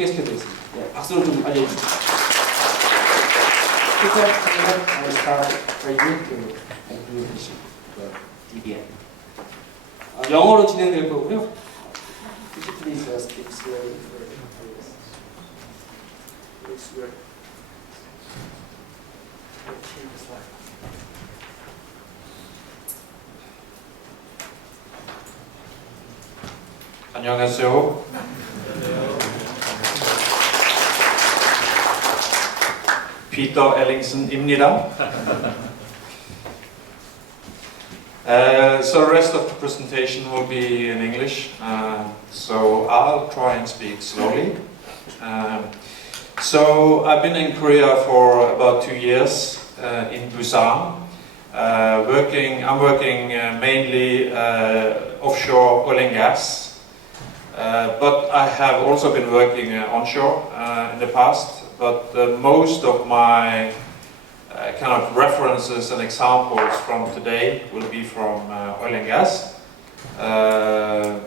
소개시켜드리겠습니다. 네, 박수로 좀 알려주시죠. 영어로 진행될 거고요. Please speak slowly for 안녕하세요. 피터 엘링슨입니다. So the rest of the presentation will be in English, so I'll try and speak slowly. So I've been in Korea for about 2 years in Busan. I'm working mainly offshore oil and gas, but I have also been working onshore in the past. But most of my kind of references and examples from today will be from oil and gas. I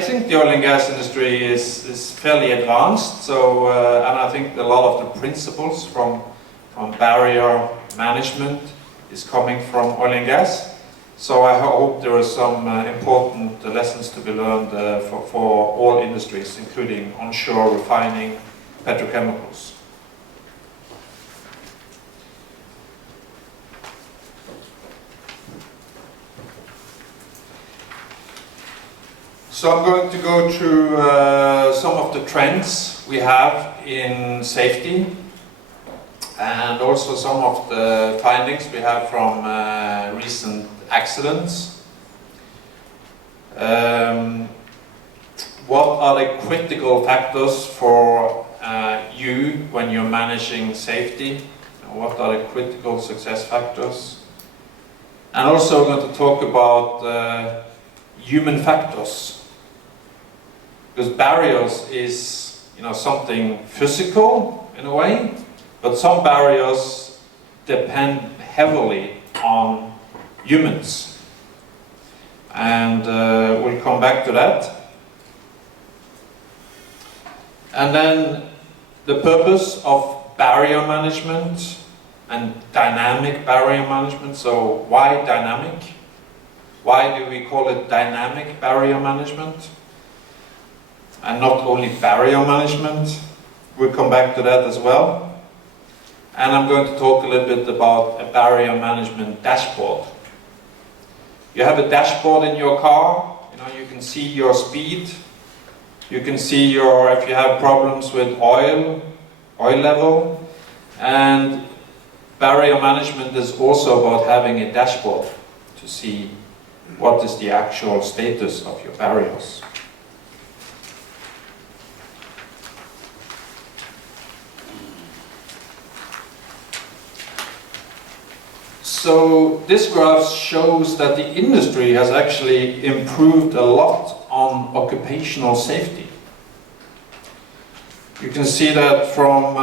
think the oil and gas industry is fairly advanced, so and I think a lot of the principles from barrier management is coming from oil and gas. So I hope there are some important lessons to be learned for all industries, including onshore refining, petrochemicals. So I'm going to go through some of the trends we have in safety, and also some of the findings we have from recent accidents. What are the critical factors for you when you're managing safety? What are the critical success factors? And also we're going to talk about human factors. Because barriers is, something physical in a way, but some barriers depend heavily on humans. And we'll come back to that. And then the purpose of barrier management and dynamic barrier management. So why dynamic? Why do we call it dynamic barrier management? And not only barrier management. We'll come back to that as well. And I'm going to talk a little bit about a barrier management dashboard. You have a dashboard in your car, you can see your speed, you can see if you have problems with oil level, and barrier management is also about having a dashboard to see what is the actual status of your barriers. So this graph shows that the industry has actually improved a lot on occupational safety. You can see that from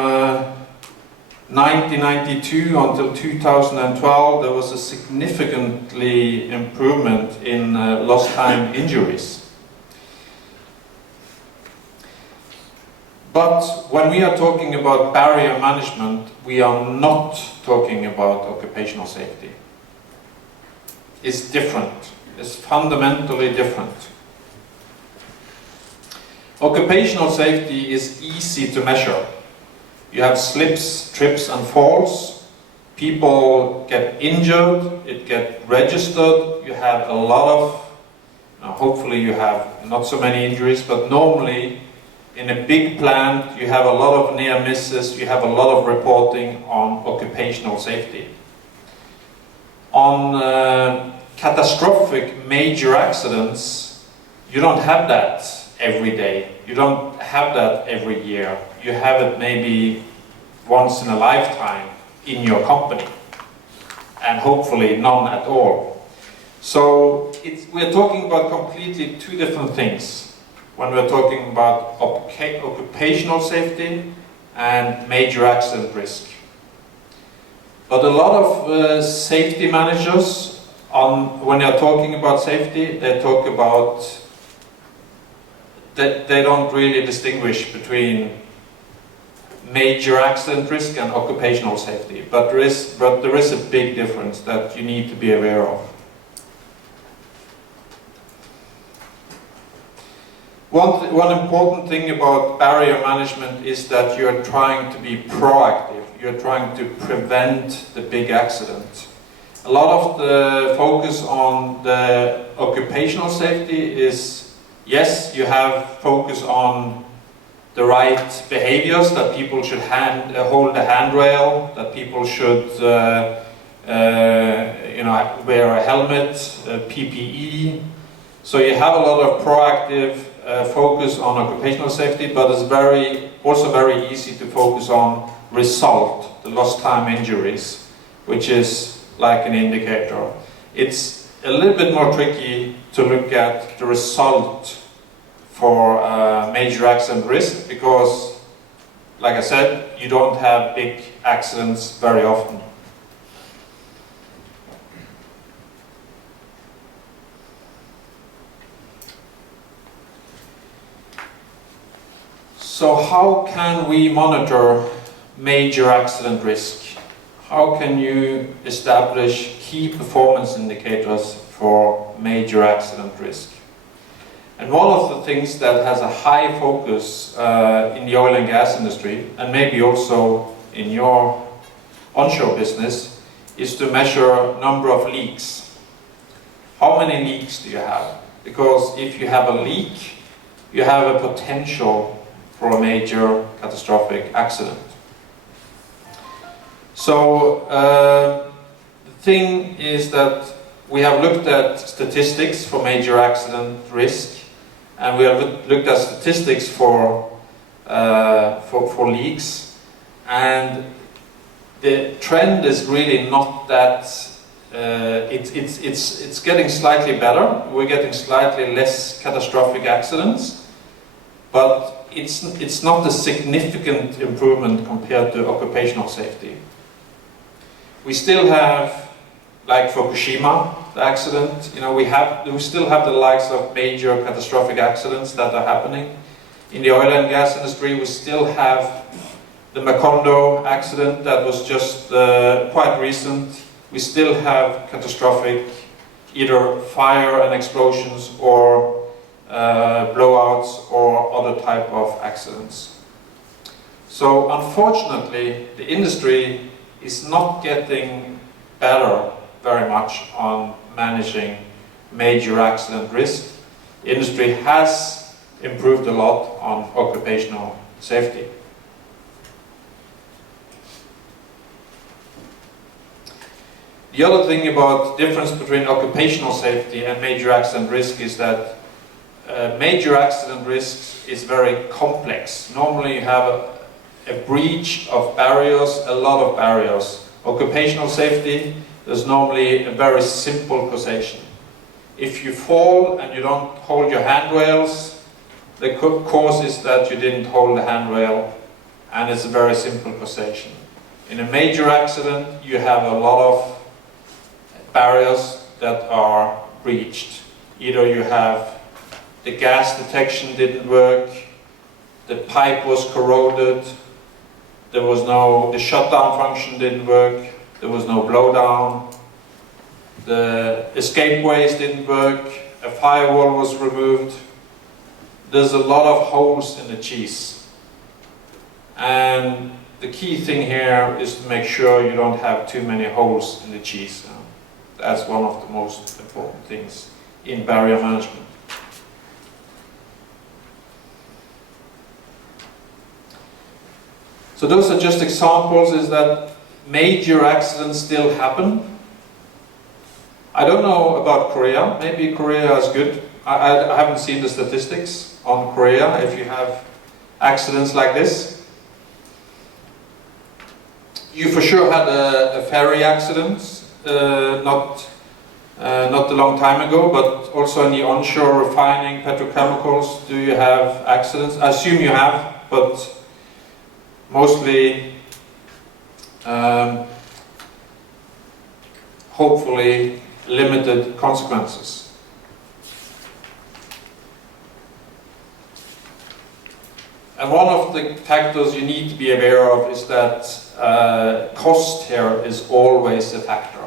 1992 until 2012 there was a significantly improvement in lost time injuries. But when we are talking about barrier management, we are not talking about occupational safety. It's different. It's fundamentally different. Occupational safety is easy to measure. You have slips, trips and falls. People get injured, it gets registered. You have a lot of, hopefully you have not so many injuries, but normally in a big plant, you have a lot of near misses, you have a lot of reporting on occupational safety. On catastrophic major accidents, you don't have that every day. You don't have that every year. You have it maybe once in a lifetime in your company, and hopefully none at all. So we're talking about completely two different things when we're talking about occupational safety and major accident risk. But a lot of safety managers, when they're talking about safety, they talk about they don't really distinguish between major accident risk and occupational safety, but there is a big difference that you need to be aware of. One important thing about barrier management is that you're trying to be proactive. You're trying to prevent the big accident. A lot of the focus on the occupational safety is, yes, you have focus on the right behaviors, that people should hold the handrail, that people should wear a helmet, PPE. So you have a lot of proactive focus on occupational safety, but it's also very easy to focus on result, the lost time injuries, which is like an indicator. It's a little bit more tricky to look at the result for major accident risk because, like I said, you don't have big accidents very often. So how can we monitor major accident risk? How can you establish key performance indicators for major accident risk? And one of the things that has a high focus in the oil and gas industry, and maybe also in your onshore business, is to measure number of leaks. How many leaks do you have? Because if you have a leak, you have a potential for a major catastrophic accident. So the thing is that we have looked at statistics for major accident risk, and we have looked at statistics for leaks, and the trend is really not that. It's getting slightly better. We're getting slightly less catastrophic accidents, but it's not a significant improvement compared to occupational safety. We still have, like Fukushima, the accident. We still have the likes of major catastrophic accidents that are happening. In the oil and gas industry, we still have the Macondo accident that was just quite recent. We still have catastrophic either fire and explosions or blowouts or other type of accidents. So unfortunately, the industry is not getting better very much on managing major accident risk. The industry has improved a lot on occupational safety. The other thing about the difference between occupational safety and major accident risk is that major accident risk is very complex. Normally you have a breach of barriers, a lot of barriers. Occupational safety, there's normally a very simple causation. If you fall and you don't hold your handrails, the cause is that you didn't hold the handrail, and it's a very simple causation. In a major accident, you have a lot of barriers that are breached. Either you have the gas detection didn't work, the pipe was corroded, the shutdown function didn't work, there was no blowdown, the escape ways didn't work, a firewall was removed. There's a lot of holes in the cheese. And the key thing here is to make sure you don't have too many holes in the cheese. That's one of the most important things in barrier management. So those are just examples, is that major accidents still happen. I don't know about Korea. Maybe Korea is good. I haven't seen the statistics on Korea if you have accidents like this. You for sure had a ferry accident, not a long time ago, but also in the onshore refining petrochemicals. Do you have accidents? I assume you have, but mostly, hopefully, limited consequences. And one of the factors you need to be aware of is that cost here is always a factor.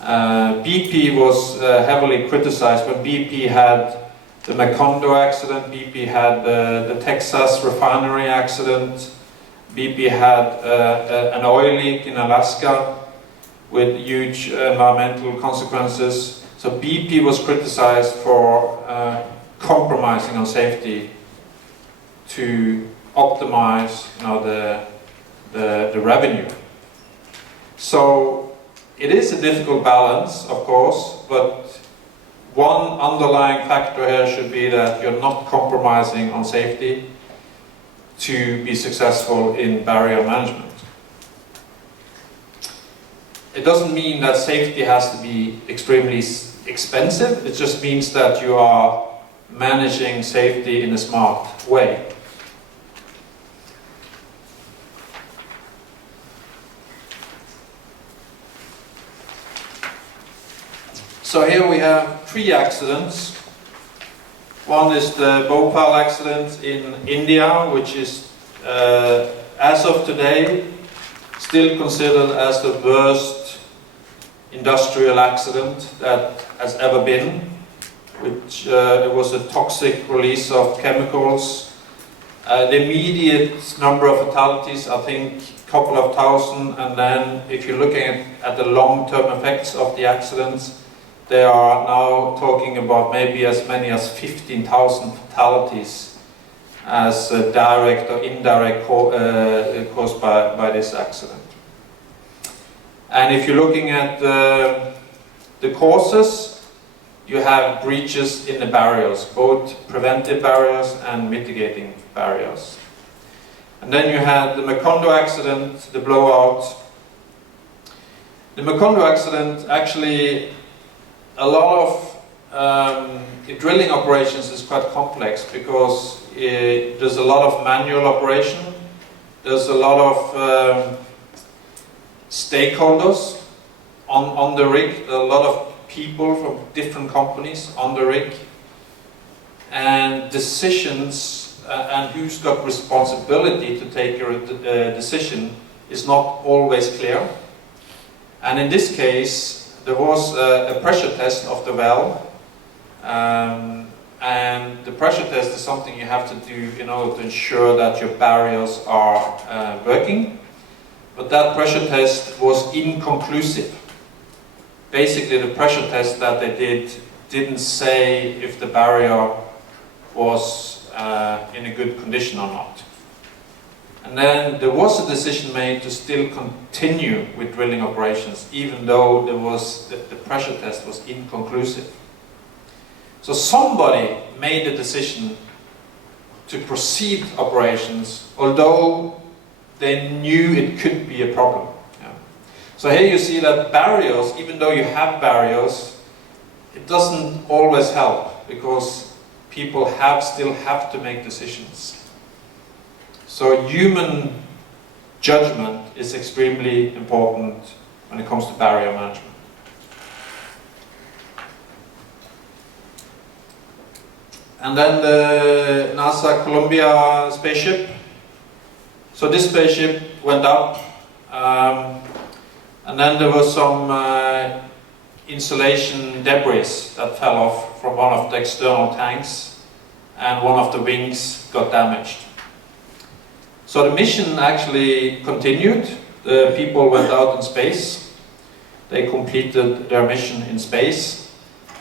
BP was heavily criticized when BP had the Macondo accident, BP had the Texas refinery accident, BP had an oil leak in Alaska with huge environmental consequences. So BP was criticized for compromising on safety to optimize, the revenue. So it is a difficult balance, of course, but one underlying factor here should be that you're not compromising on safety to be successful in barrier management. It doesn't mean that safety has to be extremely expensive, it just means that you are managing safety in a smart way. So here we have 3 accidents. One is the Bhopal accident in India, which is, as of today, still considered as the worst industrial accident that has ever been, which it was a toxic release of chemicals. The immediate number of fatalities, I think, a couple of thousand, and then if you're looking at the long-term effects of the accidents, they are now talking about maybe as many as 15,000 fatalities as direct or indirect caused by this accident. And if you're looking at the causes, you have breaches in the barriers, both preventive barriers and mitigating barriers. And then you had the Macondo accident, the blowout. The Macondo accident, actually, a lot of drilling operations is quite complex because there's a lot of manual operation, there's a lot of stakeholders on the rig, there are a lot of people from different companies on the rig, and decisions and who's got responsibility to take a decision is not always clear. And in this case, there was a pressure test of the valve, and the pressure test is something you have to do in order to ensure that your barriers are working. But that pressure test was inconclusive. Basically, the pressure test that they didn't say if the barrier was in a good condition or not. And then there was a decision made to still continue with drilling operations, even though the pressure test was inconclusive. So somebody made the decision to proceed operations, although they knew it could be a problem. Yeah. So here you see that barriers, even though you have barriers, it doesn't always help, because people still have to make decisions. So human judgment is extremely important when it comes to barrier management. And then the NASA Columbia spaceship. So this spaceship went up, and then there was some insulation debris that fell off from one of the external tanks, and one of the wings got damaged. So the mission actually continued. The people went out in space. They completed their mission in space.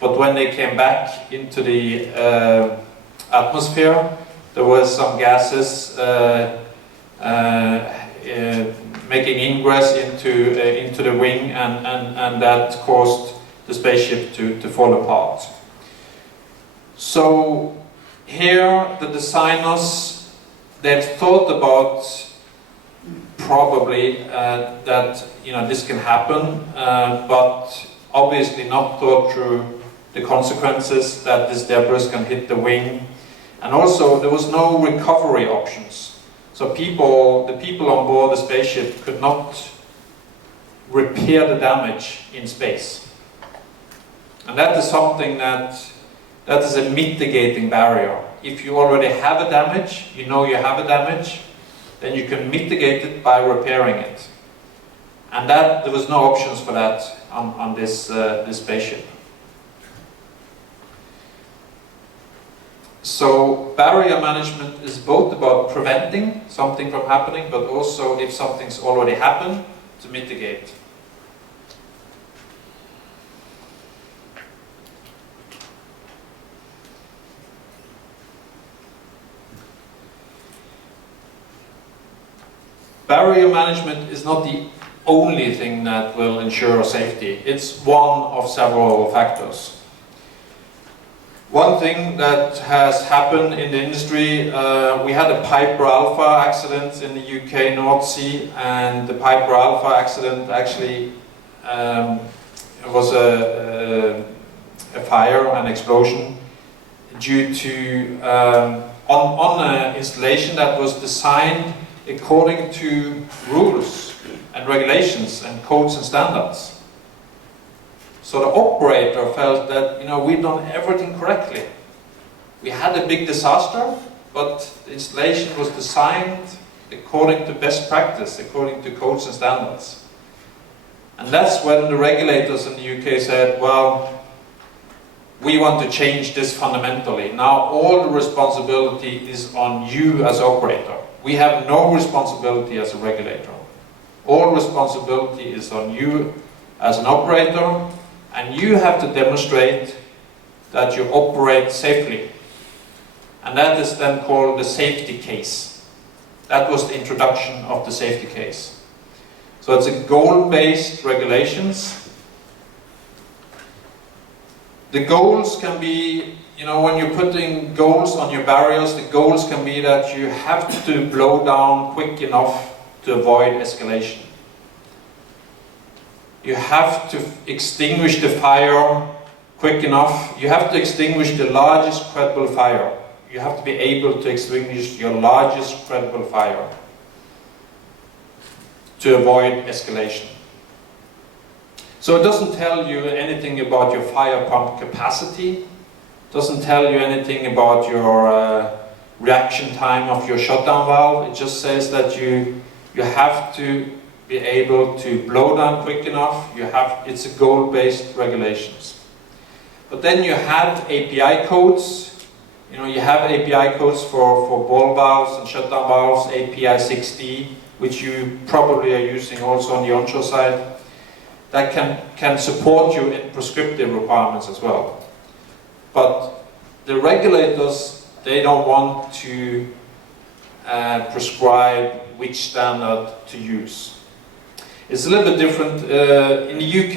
But when they came back into the atmosphere, there was some gases making ingress into the wing, and that caused the spaceship to fall apart. So here the designers, they've thought about probably that this can happen, but obviously not thought through the consequences that this debris can hit the wing, and also there was no recovery options. So the people on board the spaceship could not repair the damage in space, and that is something that is a mitigating barrier. if you already have a damage, you know you have a damage, then you can mitigate it by repairing it. And that there was no options for that on this spaceship. So barrier management is both about preventing something from happening, but also if something's already happened, to mitigate. Barrier management is not the only thing that will ensure safety. It's one of several factors. One thing that has happened in the industry, we had a Piper Alpha accident in the UK North Sea, and the Piper Alpha accident actually was a fire, an explosion, due to on an installation that was designed according to rules and regulations and codes and standards. So the operator felt that, we've done everything correctly. We had a big disaster, but the installation was designed according to best practice, according to codes and standards. And that's when the regulators in the UK said, well, we want to change this fundamentally. Now all the responsibility is on you as operator. We have no responsibility as a regulator. All responsibility is on you as an operator, and you have to demonstrate that you operate safely. And that is then called the safety case. That was the introduction of the safety case. So it's a goal-based regulations. The goals can be, when you're putting goals on your barriers, the goals can be that you have to blow down quick enough to avoid escalation. You have to extinguish the fire quick enough. You have to extinguish the largest credible fire. You have to be able to extinguish your largest credible fire to avoid escalation. So it doesn't tell you anything about your fire pump capacity, doesn't tell you anything about your reaction time of your shutdown valve. It just says that you have to be able to blow down quick enough. It's a goal-based regulations. But then you have API codes. You have API codes for ball valves and shutdown valves, API 6D, which you probably are using also on the onshore side, that can support you in prescriptive requirements as well. But the regulators, they don't want to prescribe which standard to use. It's a little bit different. In the UK,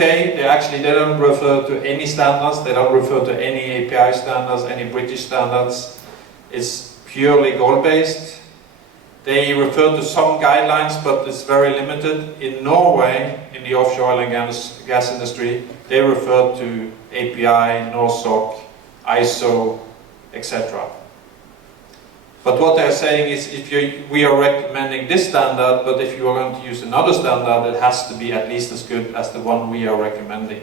they don't refer to any standards, they don't refer to any API standards, any British standards. It's purely goal-based. They refer to some guidelines, but it's very limited. In Norway, in the offshore oil and gas industry, they refer to API, NORSOC, ISO, etc. But what they're saying is, we are recommending this standard, but if you are going to use another standard, it has to be at least as good as the one we are recommending.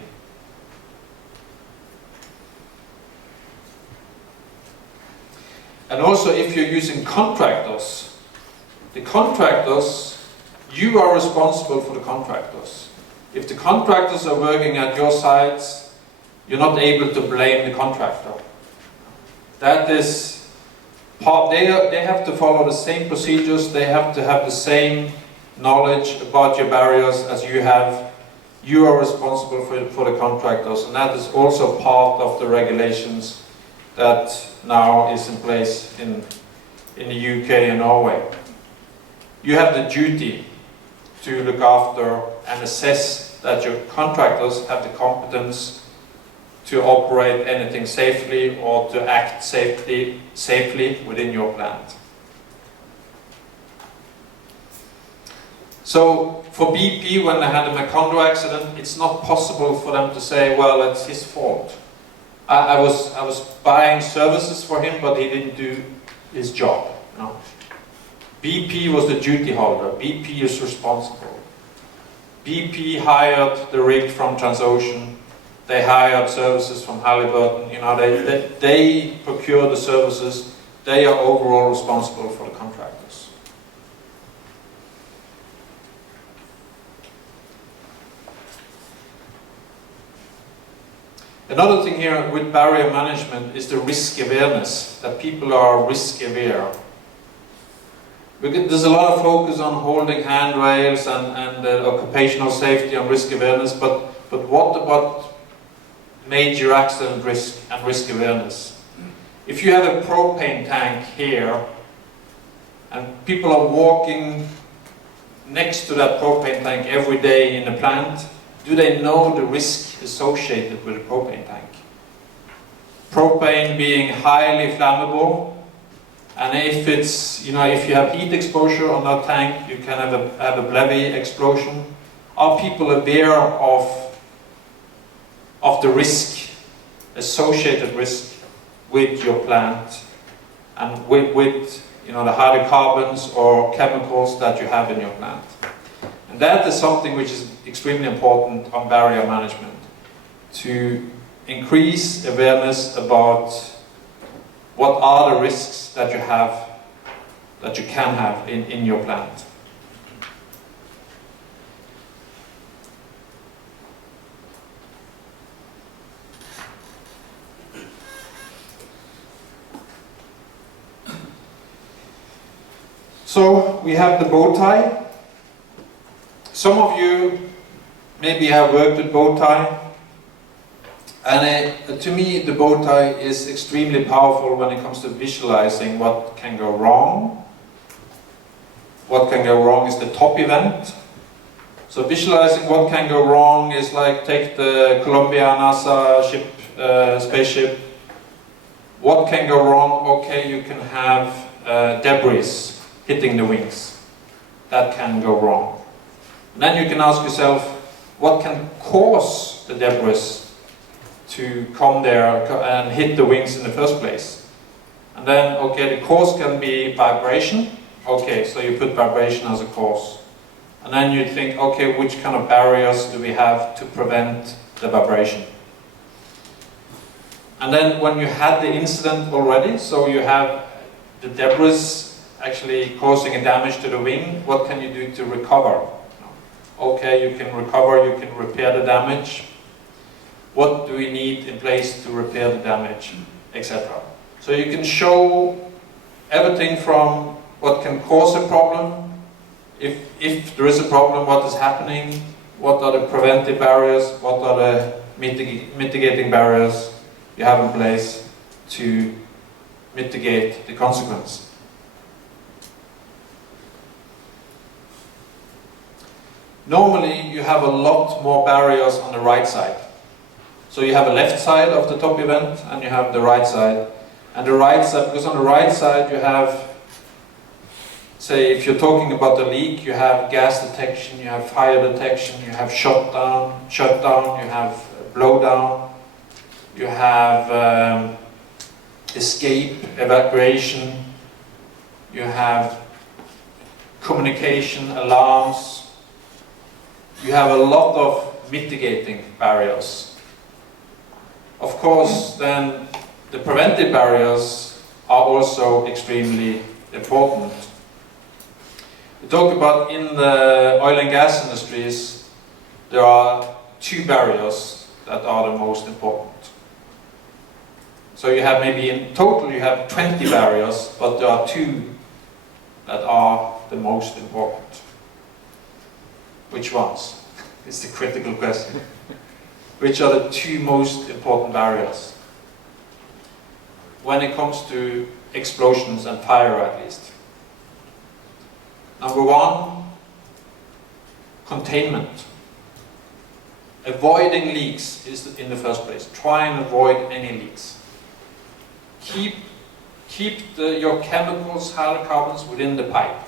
And also, if you're using contractors, the contractors, you are responsible for the contractors. If the contractors are working at your sites, you're not able to blame the contractor. That is they have to follow the same procedures, they have to have the same knowledge about your barriers as you have. You are responsible for the contractors, and that is also part of the regulations that now is in place in the UK and Norway. You have the duty to look after and assess that your contractors have the competence to operate anything safely or to act safely within your plant. So for BP, when they had a Macondo accident, it's not possible for them to say, well, it's his fault. I was buying services for him, but he didn't do his job. BP was the duty holder. BP is responsible. BP hired the rig from Transocean. They hired services from Halliburton. They procure the services. they are overall responsible for the contractors. Another thing here with barrier management is the risk awareness, that people are risk aware. There's a lot of focus on holding handrails and occupational safety and risk awareness, but what about major accident risk and risk awareness? If you have a propane tank here and people are walking next to that propane tank every day in the plant, do they know the risk associated with a propane tank? Propane being highly flammable, and if it's, if you have heat exposure on that tank, you can have a Blevy explosion. Are people aware of the risk, associated risk with your plant and with the hydrocarbons or chemicals that you have in your plant? And that is something which is extremely important on barrier management, to increase awareness about what are the risks that you have, that you can have in your plant. So we have the bow tie. Some of you maybe have worked with bow tie. And to me, the bow tie is extremely powerful when it comes to visualizing what can go wrong. What can go wrong is the top event. So visualizing what can go wrong is like, take the Columbia NASA spaceship. What can go wrong? Okay, you can have debris hitting the wings. That can go wrong. And then you can ask yourself, what can cause the debris to come there and hit the wings in the first place? And then, okay, the cause can be vibration. Okay, so you put vibration as a cause. And then you think, okay, which kind of barriers do we have to prevent the vibration? And then when you had the incident already, so you have the debris actually causing a damage to the wing, what can you do to recover? Okay, you can recover, you can repair the damage. What do we need in place to repair the damage, etc. So you can show everything from what can cause a problem, if there is a problem, what is happening, what are the preventive barriers, what are the mitigating barriers you have in place to mitigate the consequence. Normally you have a lot more barriers on the right side. So you have a left side of the top event and you have the right side. And the right side, because on the right side you have, say if you're talking about a leak, you have gas detection, you have fire detection, you have shutdown, you have blowdown, you have escape, evacuation, you have communication, alarms. You have a lot of mitigating barriers. Of course, then the preventive barriers are also extremely important. We talk about in the oil and gas industries, there are two barriers that are the most important. So you have maybe in total you have 20 barriers, but there are two that are the most important. Which ones? It's the critical question. Which are the two most important barriers when it comes to explosions and fire, at least? Number one, containment. Avoiding leaks is in the first place. Try and avoid any leaks. Keep your chemicals, hydrocarbons within the pipe.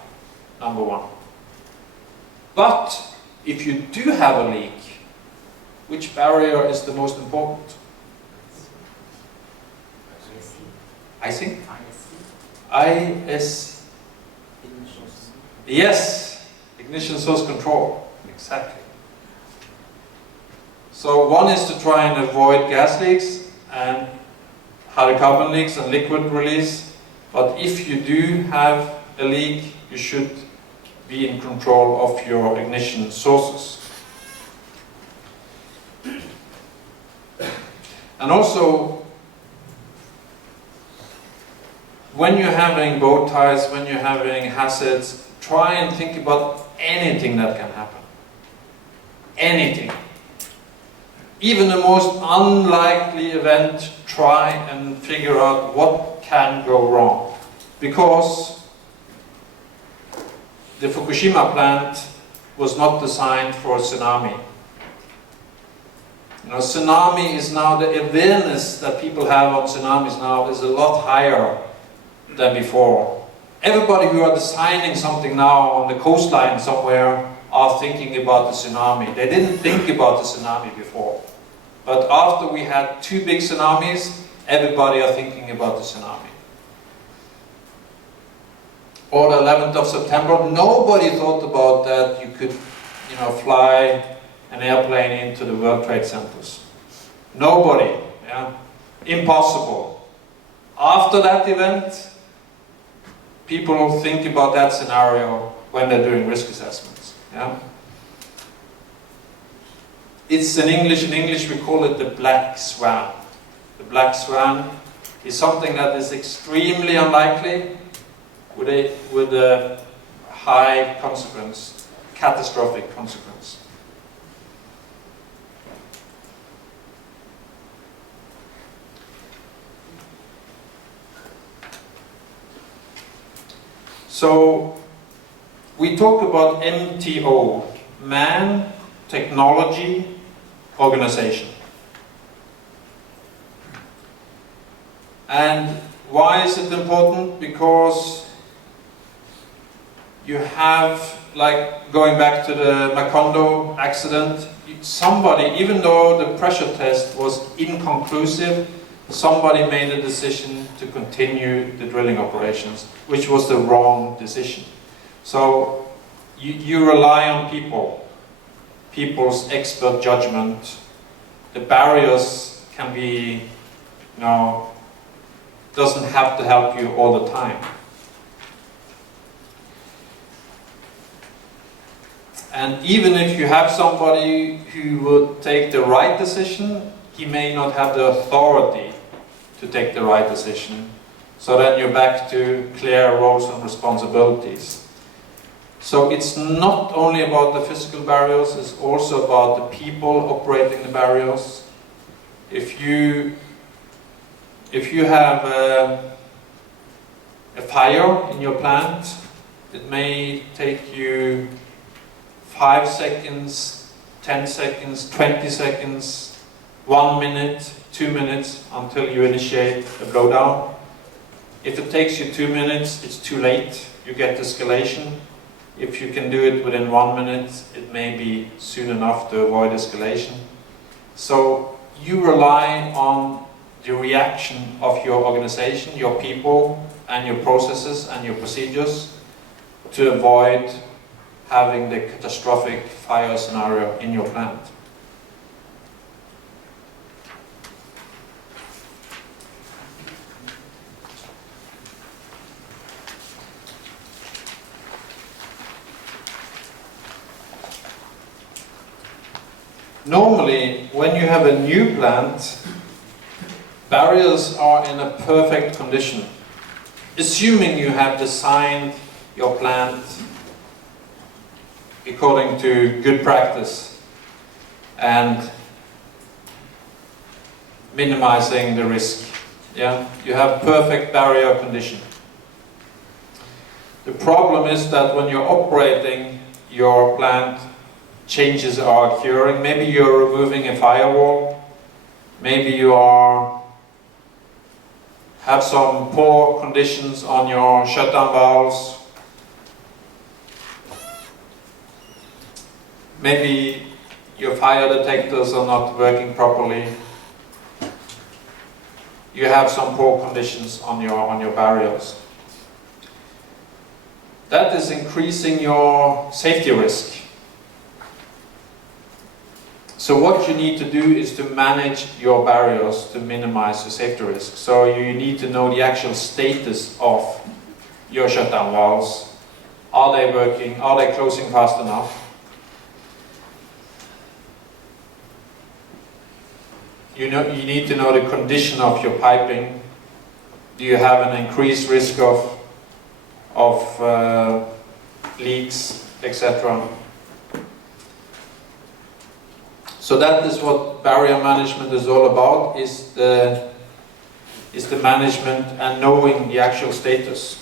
Number one. But if you do have a leak, which barrier is the most important? Icing? IS. Yes, ignition source control. Exactly. So one is to try and avoid gas leaks and hydrocarbon leaks and liquid release. But if you do have a leak, you should be in control of your ignition sources. And also, when you're having bow ties, when you're having hazards, try and think about anything that can happen. Anything. Even the most unlikely event, try and figure out what can go wrong. Because the Fukushima plant was not designed for a tsunami. You know, tsunami is now, the awareness that people have on tsunamis now is a lot higher than before. Everybody who are designing something now on the coastline somewhere are thinking about the tsunami. They didn't think about the tsunami before. But after we had 2 big tsunamis, everybody are thinking about the tsunami. Or the 11th of September, nobody thought about that you could, you know, fly an airplane into the World Trade Centers. Nobody, yeah? Impossible. After that event, people think about that scenario when they're doing risk assessments. Yeah? It's in English we call it the black swan. The black swan is something that is extremely unlikely with a high consequence, catastrophic consequence. So we talk about MTO, man, technology, organization. And why is it important? Because you have, like going back to the Macondo accident, somebody, even though the pressure test was inconclusive, somebody made a decision to continue the drilling operations, which was the wrong decision. So you rely on people's expert judgment. The barriers can be, you know, doesn't have to help you all the time. And even if you have somebody who would take the right decision, he may not have the authority to take the right decision. So then you're back to clear roles and responsibilities. So it's not only about the physical barriers, it's also about the people operating the barriers. If you have a fire in your plant, it may take you 5 seconds, 10 seconds, 20 seconds, 1 minute, 2 minutes until you initiate a blowdown. If it takes you 2 minutes, it's too late. You get escalation. If you can do it within 1 minute, it may be soon enough to avoid escalation. So you rely on the reaction of your organization, your people, and your processes and your procedures to avoid having the catastrophic fire scenario in your plant. Normally, when you have a new plant, barriers are in a perfect condition. Assuming you have designed your plant according to good practice and minimizing the risk. Yeah? You have perfect barrier condition. The problem is that when you're operating your plant, changes are occurring. Maybe you're removing a firewall. Maybe you have some poor conditions on your shutdown valves. Maybe your fire detectors are not working properly. You have some poor conditions on your barriers. That is increasing your safety risk. So what you need to do is to manage your barriers to minimize the safety risk. So you need to know the actual status of your shutdown valves. Are they working? Are they closing fast enough? You need to know the condition of your piping. Do you have an increased risk of leaks, etc.? So that is what barrier management is all about, is the management and knowing the actual status.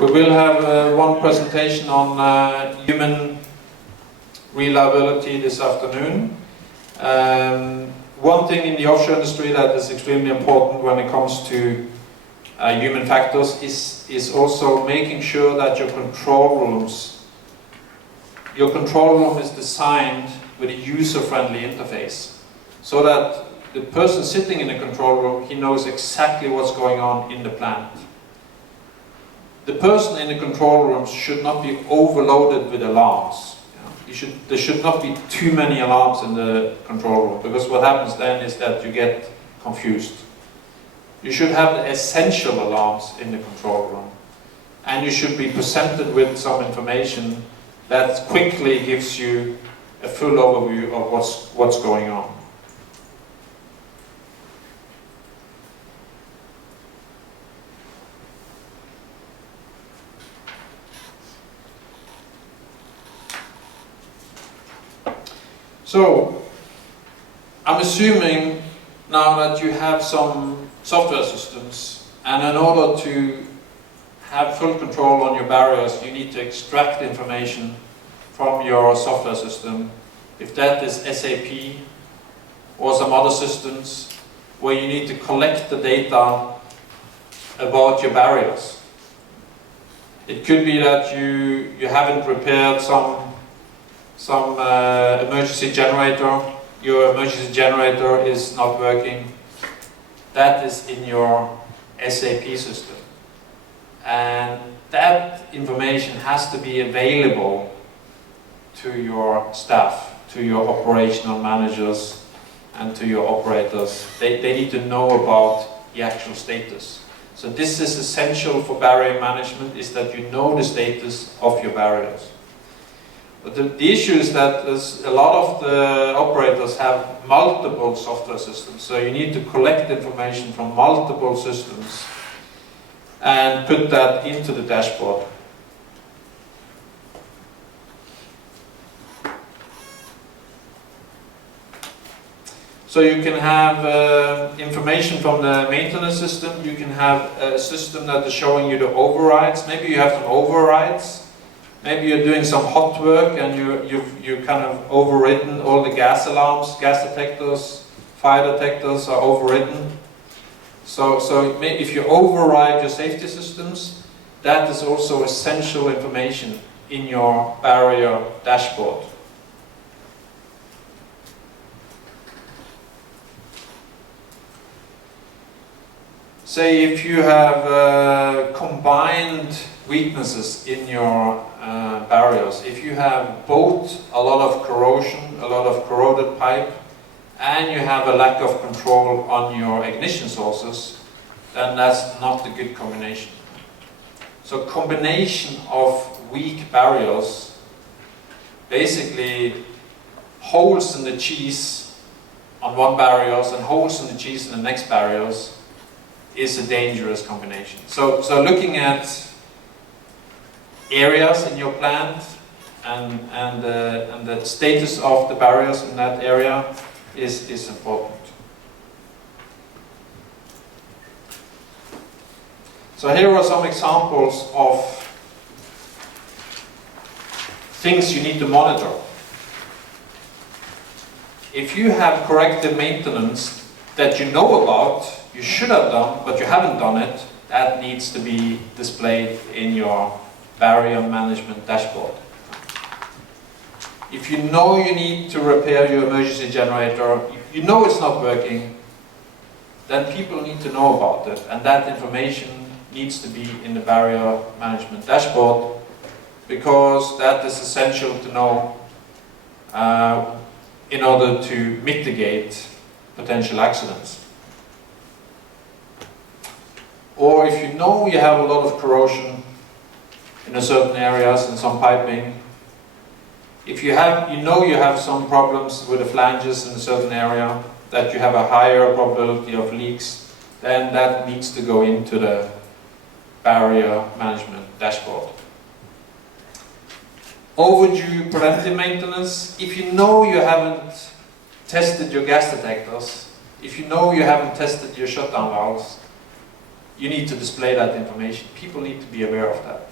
We will have one presentation on human reliability this afternoon. One thing in the offshore industry that is extremely important when it comes to human factors is also making sure that your control room is designed with a user-friendly interface, so that the person sitting in the control room, he knows exactly what's going on in the plant. The person in the control room should not be overloaded with alarms. There should not be too many alarms in the control room, because what happens then is that you get confused. You should have the essential alarms in the control room, and you should be presented with some information that quickly gives you a full overview of what's going on. So, I'm assuming now that you have some software systems, and in order to have full control on your barriers, you need to extract information from your software system. If that is SAP or some other systems where you need to collect the data about your barriers. It could be that you haven't repaired some emergency generator, your emergency generator is not working. That is in your SAP system. And that information has to be available to your staff, to your operational managers, and to your operators. They need to know about the actual status. So this is essential for barrier management, is that you know the status of your barriers. But the issue is that a lot of the operators have multiple software systems, so you need to collect information from multiple systems and put that into the dashboard. So you can have information from the maintenance system, you can have a system that is showing you the overrides. Maybe you have some overrides. Maybe you're doing some hot work and you've kind of overridden all the gas alarms, gas detectors, fire detectors are overridden. So if you override your safety systems, that is also essential information in your barrier dashboard. Say if you have combined weaknesses in your barriers, if you have both a lot of corrosion, a lot of corroded pipe, and you have a lack of control on your ignition sources, then that's not a good combination. So combination of weak barriers, basically holes in the cheese on one barriers and holes in the cheese in the next barriers, is a dangerous combination. So looking at areas in your plant and the status of the barriers in that area is important. So here are some examples of things you need to monitor. If you have corrective maintenance that you know about, you should have done, but you haven't done it, that needs to be displayed in your barrier management dashboard. If you know you need to repair your emergency generator, if you know it's not working, then people need to know about it, and that information needs to be in the barrier management dashboard, because that is essential to know in order to mitigate potential accidents. Or if you know you have a lot of corrosion in a certain areas and some piping, if you know you have some problems with the flanges in a certain area, that you have a higher probability of leaks, then that needs to go into the barrier management dashboard. Overdue preventive maintenance. If you know you haven't tested your gas detectors, if you know you haven't tested your shutdown valves, you need to display that information. People need to be aware of that.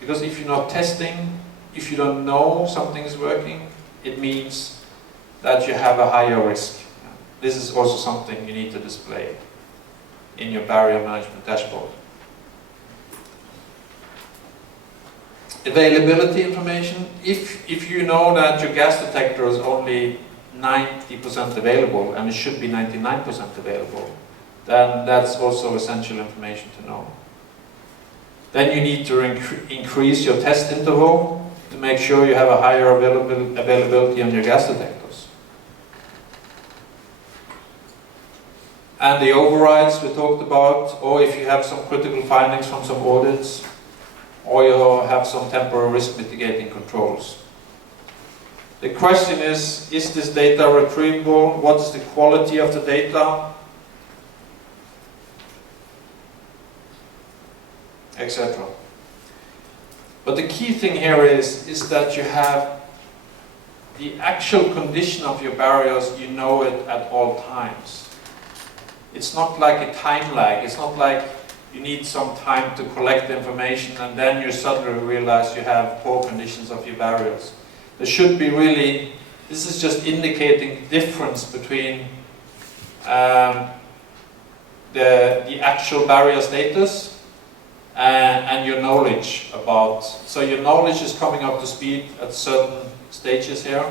Because if you're not testing, if you don't know something is working, it means that you have a higher risk. This is also something you need to display in your barrier management dashboard. Availability information. If you know that your gas detector is only 90% available and it should be 99% available, then that's also essential information to know. Then you need to increase your test interval to make sure you have a higher availability on your gas detectors. And the overrides we talked about, or if you have some critical findings from some audits, or you have some temporary risk mitigating controls. The question is this data retrievable? What is the quality of the data? Etc. But the key thing here is that you have the actual condition of your barriers, you know it at all times. It's not like a time lag. It's not like you need some time to collect the information and then you suddenly realize you have poor conditions of your barriers. There should be really, this is just indicating the difference between the actual barrier status and your knowledge about, so your knowledge is coming up to speed at certain stages here,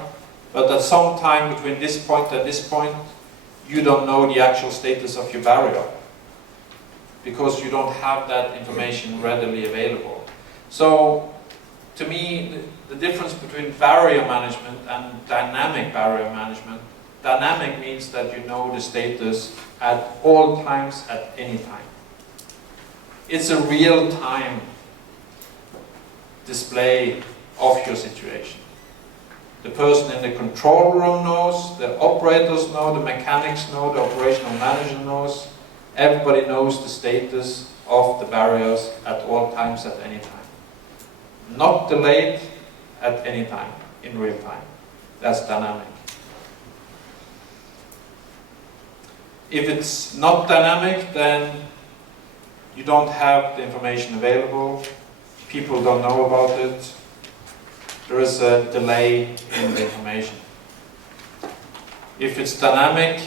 but at some time between this point and this point, you don't know the actual status of your barrier, because you don't have that information readily available. So, to me, the difference between barrier management and dynamic barrier management, dynamic means that you know the status at all times, at any time. It's a real-time display of your situation. The person in the control room knows, the operators know, the mechanics know, the operational manager knows. Everybody knows the status of the barriers at all times, at any time. Not delayed, at any time, in real time. That's dynamic. If it's not dynamic, then you don't have the information available, people don't know about it, there is a delay in the information. If it's dynamic,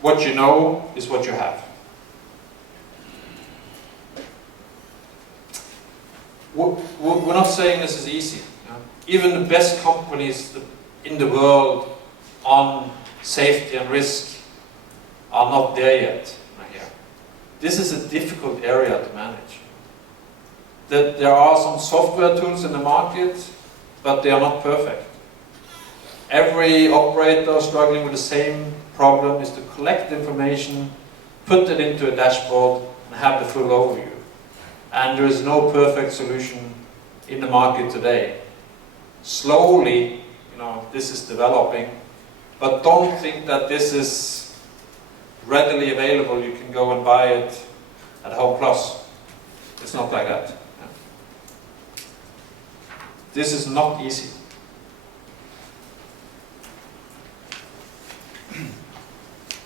what you know is what you have. We're not saying this is easy. Even the best companies in the world on safety and risk are not there yet. This is a difficult area to manage. There are some software tools in the market, but they are not perfect. Every operator struggling with the same problem is to collect information, put it into a dashboard, and have the full overview. And there is no perfect solution in the market today. Slowly, this is developing, but don't think that this is readily available. You can go and buy it at Home Plus. It's not like that. This is not easy.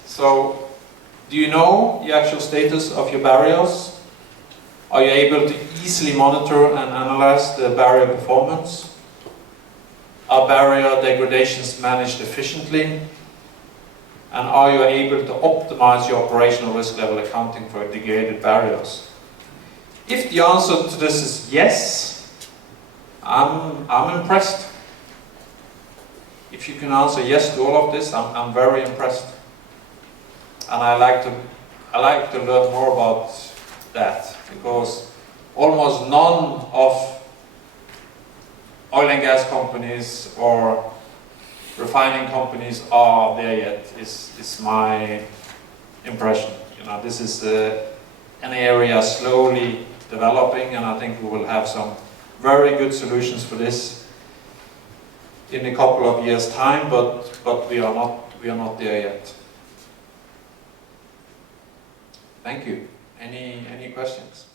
So, do you know the actual status of your barriers? Are you able to easily monitor and analyze the barrier performance? Are barrier degradations managed efficiently? And are you able to optimize your operational risk level accounting for degraded barriers? If the answer to this is yes, I'm impressed. If you can answer yes to all of this, I'm very impressed. And I like to learn more about that. because almost none of oil and gas companies or refining companies are there yet, is my impression. You know, this is an area slowly developing, and I think we will have some very good solutions for this in a couple of years' time, but we are not there yet. Thank you. Any questions?